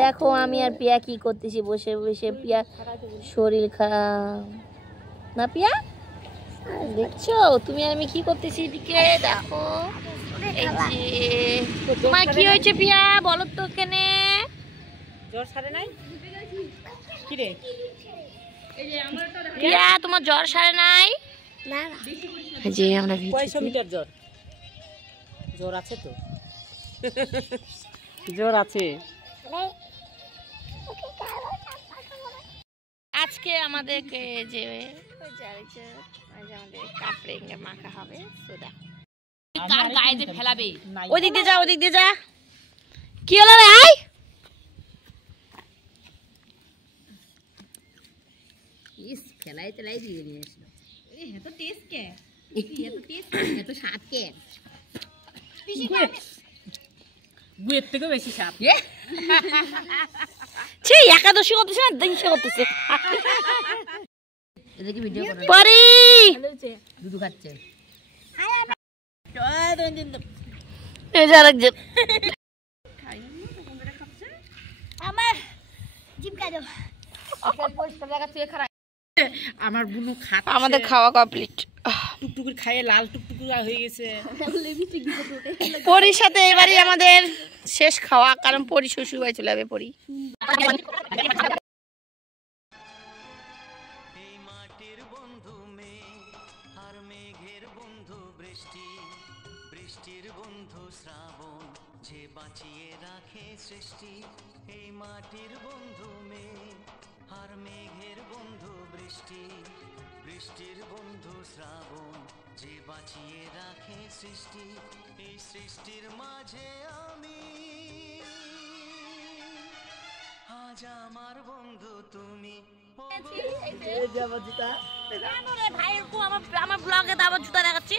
দেখো আমি আর পিয়া কি করতেছি বসে বসে। পিয়া শরীর খারাপ না? পিয়া দেখছো তুমি আর আমি কি করতেছি? এদিকে দেখো, এই যে তোমার কি হয়েছে পিয়া বলো তো? কেনে জ্বর সারে নাই কি রে পিয়া? তোমার জ্বর সারে নাই? না যে আমরা কয়শো মিটার জ্বর? জ্বর আছে তো, জ্বর আছে। আজকে আমাদেরকে যে আমাদের কাপড়ে মাখা হবে। কার গায়ে যে ফেলাবে? ওই দিক দিয়ে যা, ওই দিক দিয়ে যা। কি হলো রে? আই ইস, ফেলাই তেলাই দিয়ে নিয়ে আসলো। এত টেস্ট কে? এত টেস্ট, এত স্বাদ কে? গুয়ের থেকে বেশি সাপ। ছি, একাদশী করতেছে না, দিনশে করতেছে। এদিকে ভিডিও করো। পরি দুধু খাচ্ছে। এই যে আরেকজন। আমার জিমকা দাও। পরিষ্কার জায়গা তুই খারাপ। আমার বুনু খাচ্ছে। আমাদের খাওয়া কমপ্লিট। টুকটুকুর খাইয়ে লাল টুকটুকুর হয়ে গেছে। পরির সাথে এবারই আমাদের শেষ খাওয়া, কারণ পরি শ্বশুর বাড়ি চলে যাবে। পরি বৃষ্টির বন্ধু শ্রাবণ যে বাঁচিয়ে রাখে সৃষ্টি। এই মাটির বন্ধু মেঘ আর মেঘের বন্ধু বৃষ্টি। বৃষ্টির বন্ধু শ্রাবণ যে বাঁচিয়ে রাখে সৃষ্টি। এই সৃষ্টির মাঝে আমি, আজ আমার বন্ধু তুমি। আমার ব্লগে দাবার জুতা দেখাচ্ছি।